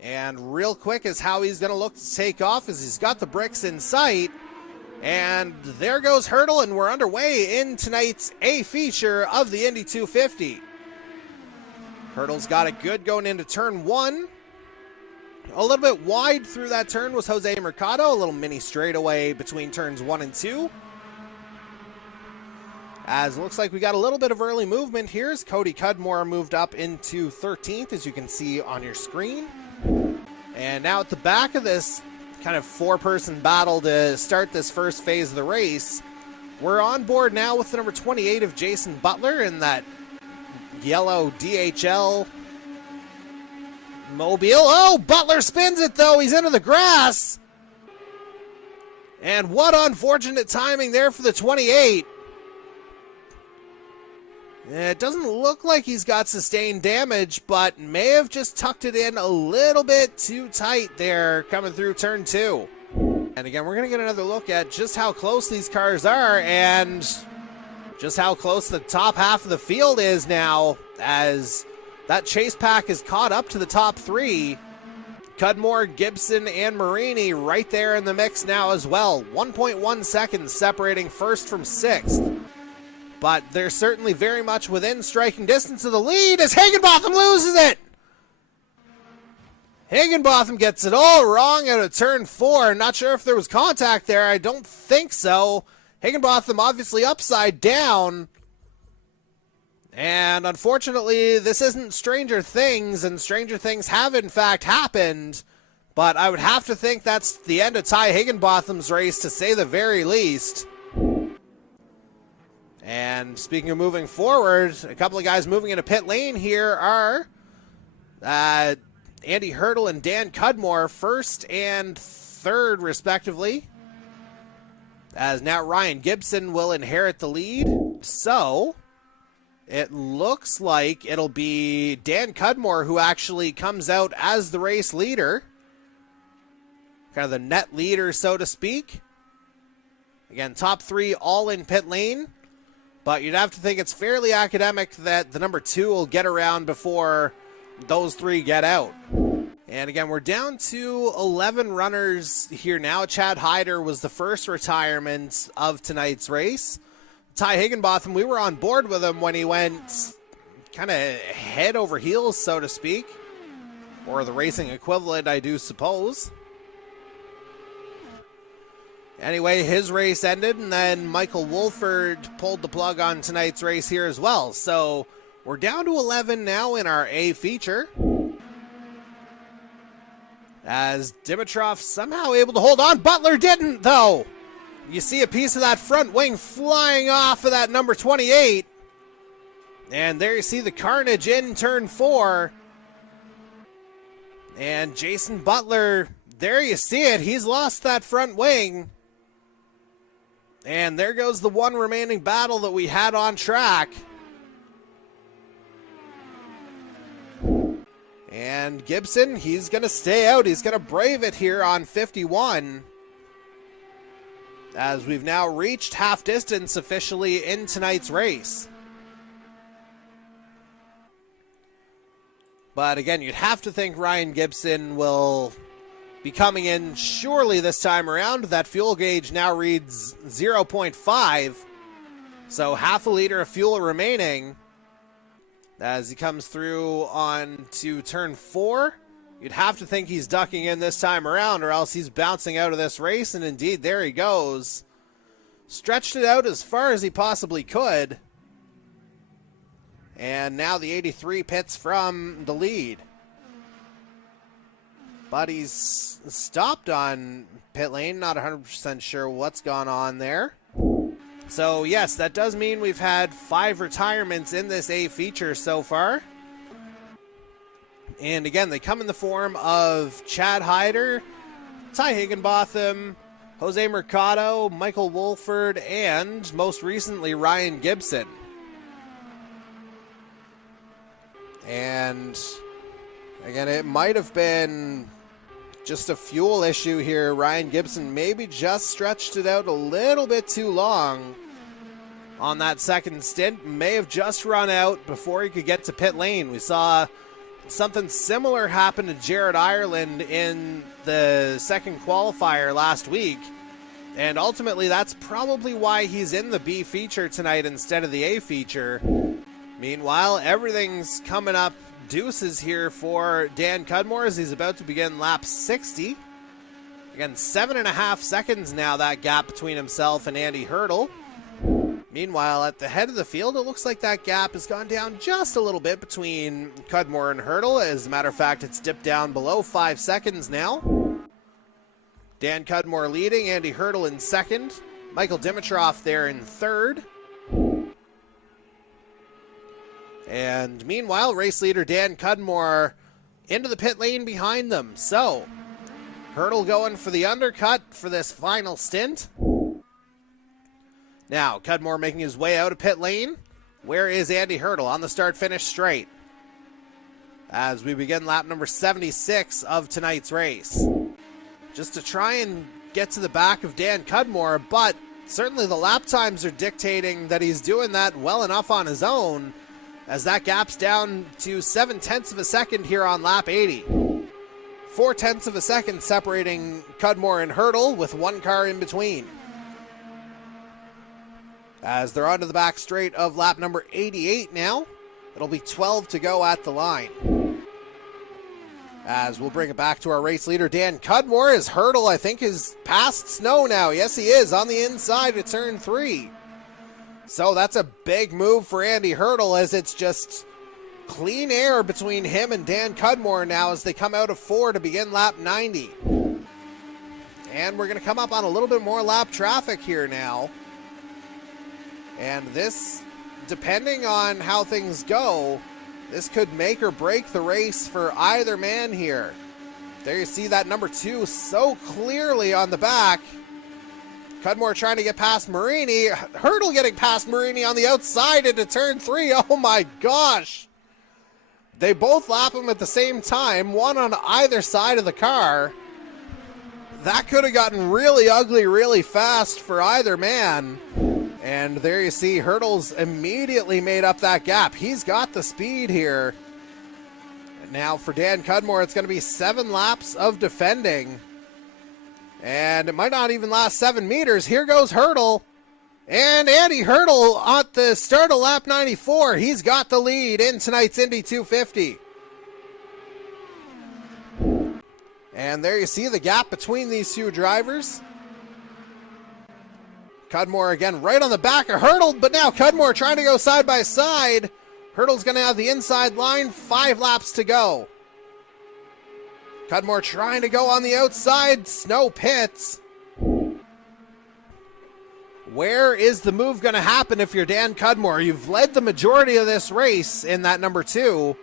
And real quick is how he's going to look to take off as he's got the bricks in sight. And there goes Hertel, and we're underway in tonight's A feature of the Indy 250. Hertel's got it good going into turn one. A little bit wide through that turn was Jose Mercado, a little mini straightaway between turns 1 and 2. As it looks like we got a little bit of early movement here as Cody Cudmore moved up into 13th, as you can see on your screen. And now at the back of this kind of four-person battle to start this first phase of the race, we're on board now with the number 28 of Jason Butler in that yellow DHL mobile. Oh, Butler spins it though. He's into the grass. And what unfortunate timing there for the 28. It doesn't look like he's got sustained damage, but may have just tucked it in a little bit too tight there coming through turn 2. And again, we're going to get another look at just how close these cars are and just how close the top half of the field is now, as that chase pack is caught up to the top 3. Cudmore, Gibson, and Marini right there in the mix now as well. 1.1 seconds separating first from 6th. But they're certainly very much within striking distance of the lead as Higginbotham loses it. Higginbotham gets it all wrong out of turn 4. Not sure if there was contact there. I don't think so. Higginbotham obviously upside down. And unfortunately, this isn't Stranger Things, and Stranger Things have in fact happened. But I would have to think that's the end of Ty Higginbotham's race, to say the very least. And speaking of moving forward, a couple of guys moving into pit lane here are Andy Hertel and Dan Cudmore, first and third respectively. As now Ryan Gibson will inherit the lead. So it looks like it'll be Dan Cudmore who actually comes out as the race leader. Kind of the net leader, so to speak. Again, top 3 all in pit lane. But you'd have to think it's fairly academic that the number 2 will get around before those 3 get out. And again, we're down to 11 runners here now. Chad Hyder was the first retirement of tonight's race. Ty Higginbotham, we were on board with him when he went kind of head over heels, so to speak. Or the racing equivalent, I do suppose. Anyway, his race ended, and then Michael Wolford pulled the plug on tonight's race here as well. So we're down to 11 now in our A feature. As Dimitrov somehow able to hold on. Butler didn't, though. You see a piece of that front wing flying off of that number 28. And there you see the carnage in turn 4. And Jason Butler, there you see it. He's lost that front wing. And there goes the one remaining battle that we had on track. And Gibson, he's going to stay out. He's going to brave it here on 51. As we've now reached half distance officially in tonight's race. But again, you'd have to think Ryan Gibson will be coming in surely this time around. That fuel gauge now reads 0.5. So half a liter of fuel remaining. As he comes through on to turn 4. You'd have to think he's ducking in this time around, or else he's bouncing out of this race. And indeed, there he goes. Stretched it out as far as he possibly could. And now the 83 pits from the lead. But he's stopped on pit lane. Not 100% sure what's gone on there. So, yes, that does mean we've had 5 retirements in this A feature so far. And again, they come in the form of Chad Hyder, Ty Higginbotham, Jose Mercado, Michael Wolford, and most recently Ryan Gibson. And again, it might have been just a fuel issue here. Ryan Gibson maybe just stretched it out a little bit too long on that second stint. May have just run out before he could get to pit lane. We saw something similar happened to Jared Ireland in the second qualifier last week. And ultimately, that's probably why he's in the B feature tonight instead of the A feature. Meanwhile, everything's coming up deuces here for Dan Cudmore as he's about to begin lap 60. Again, 7.5 seconds now, that gap between himself and Andy Hertel. Meanwhile, at the head of the field, it looks like that gap has gone down just a little bit between Cudmore and Hertel. As a matter of fact, it's dipped down below 5 seconds now. Dan Cudmore leading, Andy Hertel in second. Michael Dimitrov there in third. And meanwhile, race leader Dan Cudmore into the pit lane behind them. So, Hertel going for the undercut for this final stint. Now, Cudmore making his way out of pit lane. Where is Andy Hertel on the start-finish straight? As we begin lap number 76 of tonight's race. Just to try and get to the back of Dan Cudmore, but certainly the lap times are dictating that he's doing that well enough on his own, as that gap's down to 0.7 of a second here on lap 80. 0.4 of a second separating Cudmore and Hertel with one car in between. As they're onto the back straight of lap number 88 now. It'll be 12 to go at the line. As we'll bring it back to our race leader, Dan Cudmore. His Hertel, I think, is past snow now. Yes, he is, on the inside of turn 3. So that's a big move for Andy Hertel, as it's just clean air between him and Dan Cudmore now as they come out of 4 to begin lap 90. And we're going to come up on a little bit more lap traffic here now. And this, depending on how things go, this could make or break the race for either man here. There you see that number 2 so clearly on the back. Cudmore trying to get past Marini. Hertel getting past Marini on the outside into turn 3. Oh my gosh. They both lap him at the same time, one on either side of the car. That could have gotten really ugly really fast for either man. And there you see Hertel's immediately made up that gap. He's got the speed here. And now for Dan Cudmore, it's going to be 7 laps of defending. And it might not even last 7 meters. Here goes Hertel. And Andy Hertel at the start of lap 94. He's got the lead in tonight's Indy 250. And there you see the gap between these two drivers. Cudmore again right on the back of Hertel, but now Cudmore trying to go side by side. Hertel's going to have the inside line, 5 laps to go. Cudmore trying to go on the outside, snow pits. Where is the move going to happen if you're Dan Cudmore? You've led the majority of this race in that number 2.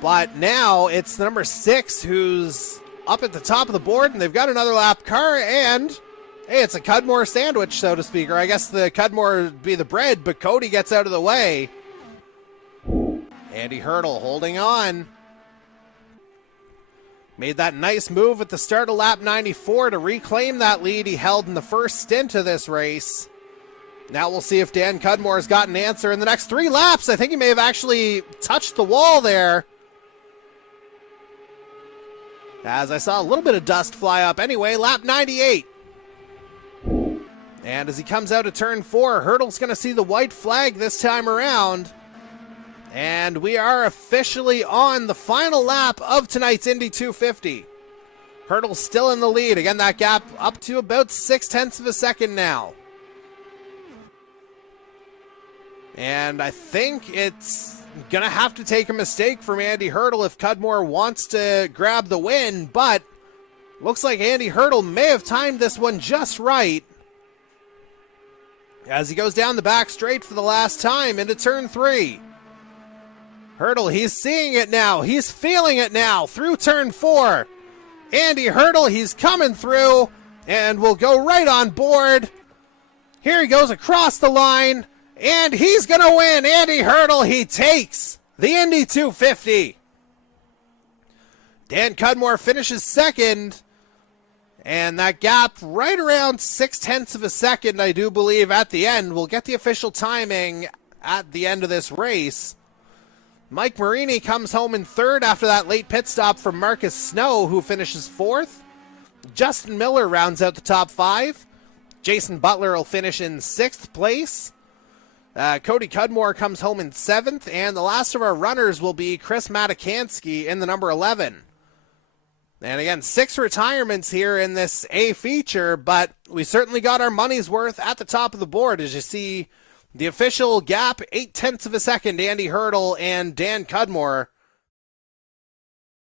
But now it's number 6 who's up at the top of the board, and they've got another lap car, and hey, it's a Cudmore sandwich, so to speak, or I guess the Cudmore would be the bread, but Cody gets out of the way. Andy Hertel holding on. Made that nice move at the start of lap 94 to reclaim that lead he held in the first stint of this race. Now we'll see if Dan Cudmore has got an answer in the next 3 laps. I think he may have actually touched the wall there, as I saw a little bit of dust fly up. Anyway, lap 98. And as he comes out of turn 4, Hertel's going to see the white flag this time around. And we are officially on the final lap of tonight's Indy 250. Hertel's still in the lead. Again, that gap up to about 0.6 of a second now. And I think it's going to have to take a mistake from Andy Hertel if Cudmore wants to grab the win. But looks like Andy Hertel may have timed this one just right, as he goes down the back straight for the last time into turn 3. Hertel, he's seeing it now. He's feeling it now through turn 4. Andy Hertel, he's coming through and will go right on board. Here he goes across the line, and he's going to win. Andy Hertel, he takes the Indy 250. Dan Cudmore finishes second. And that gap right around 0.6 of a second, I do believe, at the end. We'll get the official timing at the end of this race. Mike Marini comes home in third after that late pit stop from Marcus Snow, who finishes fourth. Justin Miller rounds out the top 5. Jason Butler will finish in 6th place. Cody Cudmore comes home in 7th, and the last of our runners will be Chris Matikansky in the number 11. And again, 6 retirements here in this A feature, but we certainly got our money's worth at the top of the board. As you see, the official gap, 0.8 of a second, Andy Hertel and Dan Cudmore